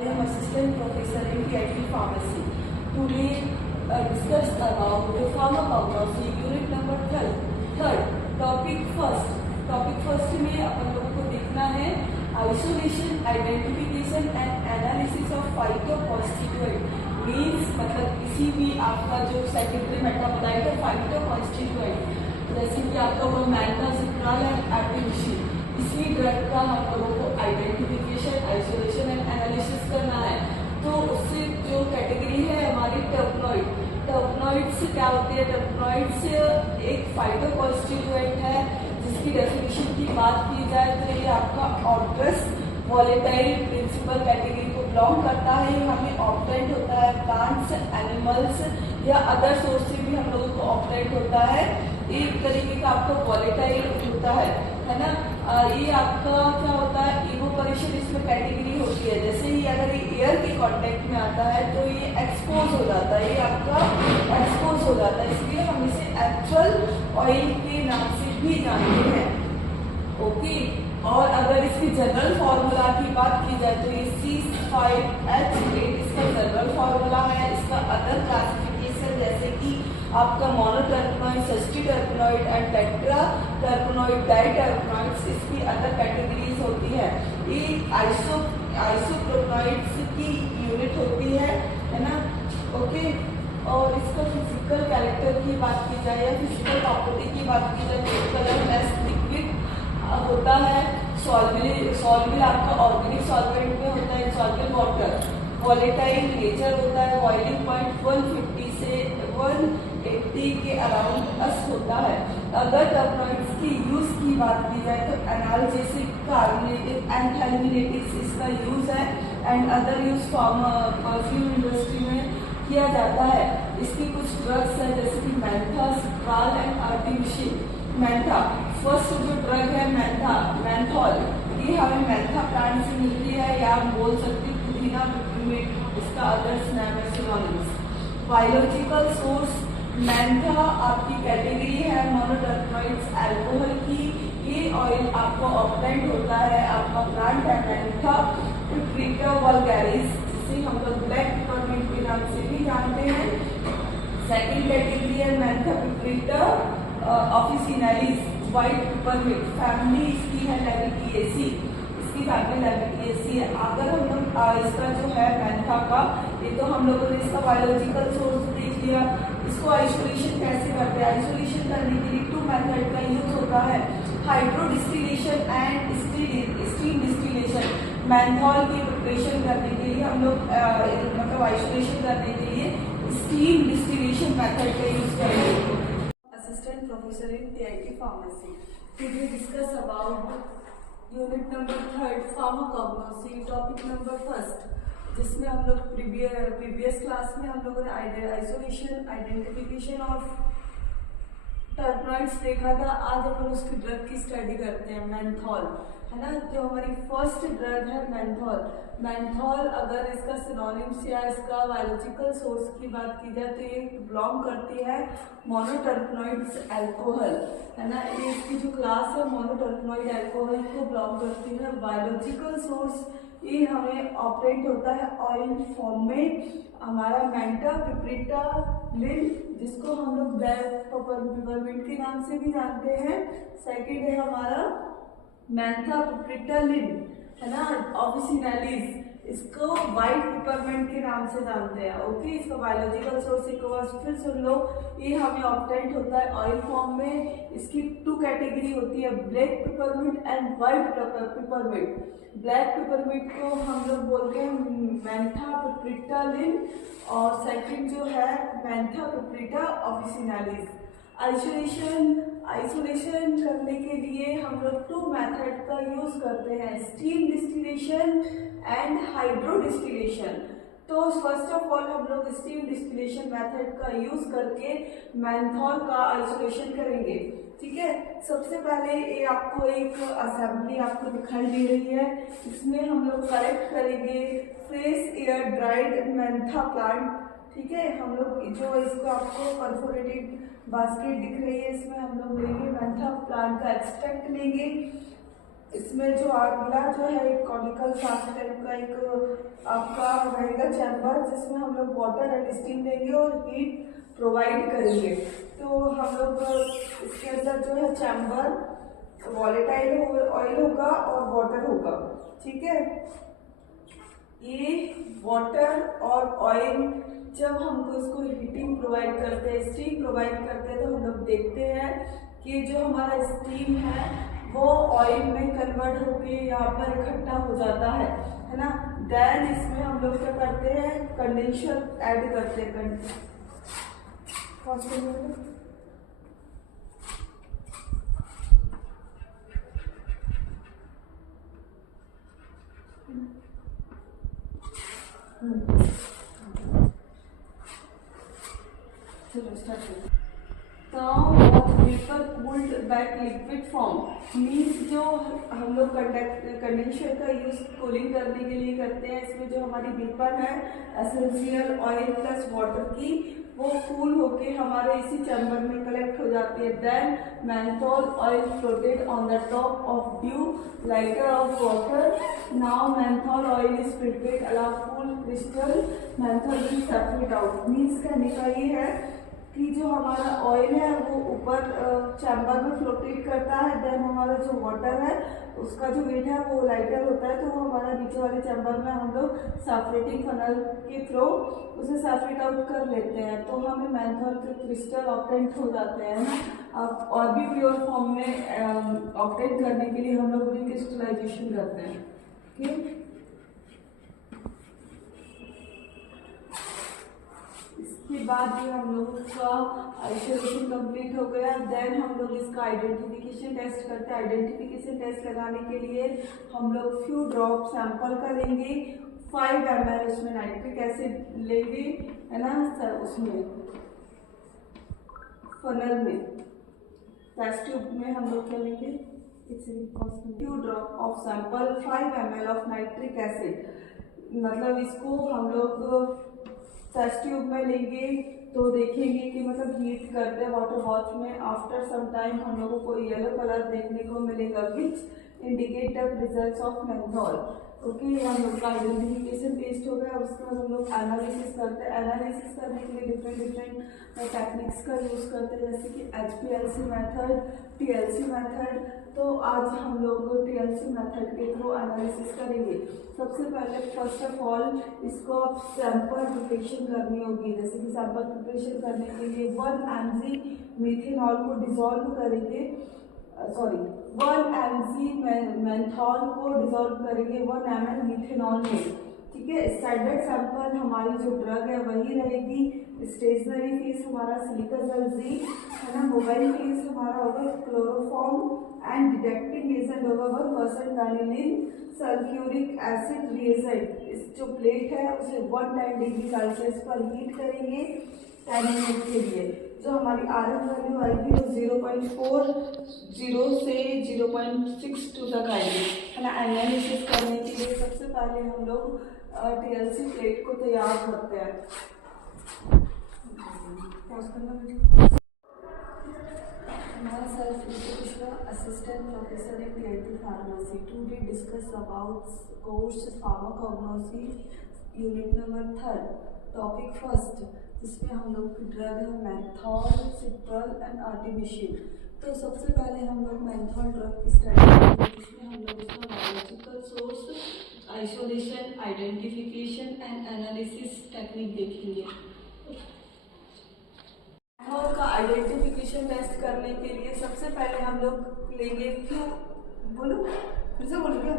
I am assistant professor in PIT Pharmacy. Today discuss about the pharmacognosy unit number third. Topic first में अपन लोगों को देखना है isolation, identification and analysis of phytoconstituent. Means मतलब किसी भी आपका जो सेकेंडरी मेटाबोलाइट है फाइटोकॉन्स्टिट्यूएंट, जैसे कि आपका वो मैंथासिट्राल एंड एर्टिमिसिन, इसी ड्रग का हम लोगों को आइडेंटिफिकेशन, आइसोलेशन एंड एनालिसिस करना है। तो उससे जो कैटेगरी है हमारी टर्पनॉइड्स क्या होती है? टर्पनॉइड्स एक फाइटोकॉन्स्टिट्यूएंट है जिसकी डेफिनेशन की बात की जाए तो ये आपका ऑर्डरस वॉलेटाइल प्रिंसिपल कैटेगरी को बिलोंग करता है। ये हमें ऑब्टेंट होता है प्लांट्स, एनिमल्स या अदर सोर्स से भी हम लोगों को ऑब्टेंट होता है। एक तरीके का आपका वॉलेटाइल होता है ना। ये आपका क्या होता है? इवोपरेशन इसमें कैटेगरी होती है। जैसे ही अगर ये एयर के कांटेक्ट में आता है तो ये एक्सपोज हो जाता है, ये आपका एक्सपोज हो जाता है, इसलिए हम इसे एक्चुअल ऑयल के नाम से भी जानते हैं। ओके, और अगर इसकी जनरल फार्मूला की बात की जाए तो ये C5H8 इसका जनरल फार्मूला है। इसका अदर क्लासिफिकेशन जैसे कि आपका मोनोटर्पनॉइड, सेस्टिटर्पनॉइड एंड टेट्राटर्पनॉइड, डाइटर्पनॉइड्स इसकी अदर कैटेगरीज होती है। ये आइसोप्रोपनॉइड्स की यूनिट होती है ना। ओके, और इसका फिजिकल कैरेक्टर की बात की जाए या फिजिकल प्रॉपर्टी की बात की जाए तो कलरलेस लिक्विड होता है, सॉल्युबल आपका ऑर्गेनिक सॉल्वेंट में होता है, सॉल्युबल वाटर, वॉलेटाइल नेचर होता है, बॉइलिंग पॉइंट 150 से 180 के अराउंड अस होता है। अगर टर्पनॉइड्स की यूज की बात की जाए तो एनाल्जेसिक, कार्बोनेटिक, एंथाइमिनेटिक्स इसका यूज है and other use perfume industry में किया जाता है। इसकी कुछ ड्रग्स हैं जैसे कि मैंथासिट्राल एंड एर्टिमिसिन। फर्स्ट जो ड्रग है मैंथॉल, ये हमें मैंथा प्लांट से मिलती है या आप बोल सकते हैं पुदीना पिपरमिंट, इसका अदर्स नाम है सिनोनिम्स। बायोलॉजिकल सोर्स मैंथा आपकी कैटेगरी है मोनोटर्पनॉइड्स अल्कोहल की। ये ऑयल आपको ऑब्टेंट होता है, आपका प्लांट है मैंथा पिपरिका वल्गैरिस, जिसे हम लोग ब्लैक पिपरमिंट के नाम से भी जानते हैं। सेकेंड कैटेगरी है Mentha piperita officinalis, white peppermint, family इसकी है लैबिटिएसी, इसकी फैमिली लैबिटिएसी है। अगर हम लोग इसका जो है मैंथा का, ये तो हम लोगों ने इसका बायोलॉजिकल सोर्स देख लिया। इसको आइसोलेशन कैसे करते हैं? आइसोलेशन करने के लिए 2 मेथड का यूज होता है, hydro distillation and steam distillation. Menthol की प्रिपरेशन करने के लिए हम लोग मतलब आइसोलेशन करने के लिए स्टीम डिस्टिलेशन मेथड का यूज करेंगे। Assistant Professor in PIT Pharmacy. Today discuss about unit number third, pharmacognosy, topic number first, जिसमें हम लोग प्रीवियस क्लास में हम लोगों ने आइसोलेशन, आइडेंटिफिकेशन ऑफ टर्पनॉइड्स देखा था। आज अपन उसकी ड्रग की स्टडी करते हैं, मैंथॉल, है ना। जो हमारी फर्स्ट ड्रग है मैंथॉल अगर इसका सिनोनिम्स या इसका बायोलॉजिकल सोर्स की बात की जाए तो ये बिलोंग करती है मोनोटर्पनॉइड्स अल्कोहल, है ना। ये इसकी जो क्लास है मोनोटर्पनॉइड अल्कोहल को बिलोंग करती है। बायोलॉजिकल सोर्स ये हमें ऑपरेट होता है ऑयल फॉर्म में, हमारा मैंथा पिपरिटा लिन, जिसको हम लोग ब्लैक पिपरमिंट के नाम से भी जानते हैं। सेकंड है हमारा मैंथा पिपरिटा लिन, है ना, ऑफिसिनालिस, इसको व्हाइट पिपरमिंट के नाम से जानते हैं। ओके, इसका बायोलॉजिकल सोर्स एक बार फिर सुन लो, ये हमें ऑब्टेंट होता है ऑयल फॉर्म में। इसकी 2 कैटेगरी होती है, black peppermint and white peppermint. Black peppermint को हम लोग बोलते हैं मैंथा पिपरिटा लिन और सेकंड जो है मैंथा पिपरिटा ऑफिसिनालिस। आइसोलेशन करने के लिए हम लोग 2 मेथड का यूज करते हैं, steam distillation and hydro distillation. तो फर्स्ट ऑफ ऑल हम लोग स्टीम डिस्टिलेशन मेथड का यूज करके मैंथॉल का आइसोलेशन करेंगे। ठीक है, सबसे पहले ये आपको एक असेंबली आपको दिखाई दे रही है, इसमें हम लोग कलेक्ट करेंगे fresh air dried mentha plant. ठीक है, हम लोग जो इसको आपको परफोरेटेड बास्केट दिख रही है, इसमें हम लोग लेंगे मैंथा प्लांट का एक्सट्रैक्ट लेंगे। इसमें जो अगला जो है एक कॉनिकल फ्लास्क टाइप का एक आपका रहेगा चैम्बर, जिसमें हम लोग वाटर एंड स्टीम देंगे और हीट प्रोवाइड करेंगे। तो हम लोग इसके अंदर जो है चैम्बर वॉलेटाइल ऑयल होगा और वाटर होगा, ठीक है। ये वाटर और ऑयल जब हमको इसको हीटिंग प्रोवाइड करते हैं, स्टीम प्रोवाइड करते हैं, तो हम लोग देखते हैं कि जो हमारा स्टीम है वो ऑयल में कन्वर्ट होके यहाँ पर इकट्ठा हो जाता है ना। देन इसमें हम लोग क्या करते हैं, कंडेंसर ऐड करते हैं। Vapour cooled back liquid form means जो हम लोग कंडेंसर का यूज कूलिंग करने के लिए करते हैं, इसमें जो हमारी वेपर है एसेंशियल ऑयल प्लस वाटर की, वो कूल होके हमारे इसी चैम्बर में कलेक्ट हो जाती है। Then menthol oil floated on the top of due lighter of water. Now menthol oil is prepared allow cool crystal menthol will separate out. Means कहने का ये है कि जो हमारा ऑयल है वो ऊपर चैम्बर में फ्लोटेट करता है। देन हमारा जो वाटर है उसका जो वेट है वो लाइटर होता है, तो वो हमारा नीचे वाले चैम्बर में हम लोग सैचुरेटिंग फनल के थ्रू उसे सैचुरेट आउट कर लेते हैं, तो हमें मेंथॉल के क्रिस्टल ऑब्टेन हो जाते हैं ना। अब और भी प्योर फॉर्म में ऑब्टेन करने के लिए हम लोग रिक्रिस्टलाइजेशन करते हैं, ठीक। इसके बाद ये हम लोग का आइसोलेशन कंप्लीट हो गया। देन हम लोग इसका आइडेंटिफिकेशन टेस्ट करते हैं। आइडेंटिफिकेशन टेस्ट लगाने के लिए हम लोग फ्यू ड्रॉप सैंपल का लेंगे, 5 ml उसमें नाइट्रिक एसिड लेंगे, है ना सर, उसमें फनल में टेस्ट ट्यूब में हम लोग क्या लेंगे, few drop of sample 5 ml of nitric acid. मतलब इसको हम लोग टेस्ट ट्यूब में लेंगे तो देखेंगे कि मतलब हीट करते हैं वाटर वॉच में। आफ्टर सम टाइम हम लोगों को येलो कलर देखने को मिलेगा which indicate the results of menthol. Okay, हम लोग का आइडेंटिफिकेशन टेस्ट हो गया। उसके बाद हम लोग एनालिसिस करते हैं। एनालिसिस करने के लिए डिफरेंट टेक्निक्स का यूज़ करते हैं, जैसे कि HPLC मेथड, TLC मेथड। तो आज हम लोग TLC मेथड के थ्रू एनालिसिस करेंगे। सबसे पहले फर्स्ट ऑफ ऑल इसको आप सैंपल प्रिपरेशन करनी होगी। जैसे कि सैंपल प्रिपरेशन करने के लिए 1 mg मिथेनॉल को डिजोल्व करेंगे, 1 mg मेंथॉल को डिजोल्व करेंगे 1 ml मिथेनॉल में, ठीक है। स्टैंडर्ड सैंपल हमारी जो ड्रग है वही रहेगी। स्टेशनरी फेस हमारा सिलिकाजल-जी है ना। मोबाइल फेस हमारा होगा क्लोरोफॉर्म एंड डिटेक्टिंग एजेंट होगा 1% वैनिलीन सल्फ्यूरिक एसिड रिएजेंट। इस जो प्लेट है उसे 110 डिग्री सेल्सियस पर हीट करेंगे 10 मिनट के लिए। जो हमारी RM वैल्यू आएगी वो 0.40 से 0.62 तक आएगी, है ना। एनालिसिस करने के लिए सबसे पहले हम लोग TLC प्लेट को तैयार करते हैं। Myself Ritu Mishra, Assistant Professor in Creative Pharmacy. Today discuss about course Pharmacognosy, Unit number 3. Topic first, जिसमें हम लोग की ड्रग है मेंथॉल, सिट्रल एंड आर्टिमिसिन। तो सबसे पहले हम लोग मेंथॉल ड्रग की स्टडी करेंगे, जिसमें हम लोग इसका biological source, isolation, identification and analysis technique देखेंगे। मेंथॉल का आइडेंटिफिकेशन टेस्ट करने के लिए सबसे पहले हम लोग लेंगे फ्यू, बोलो फिर से बोलो क्या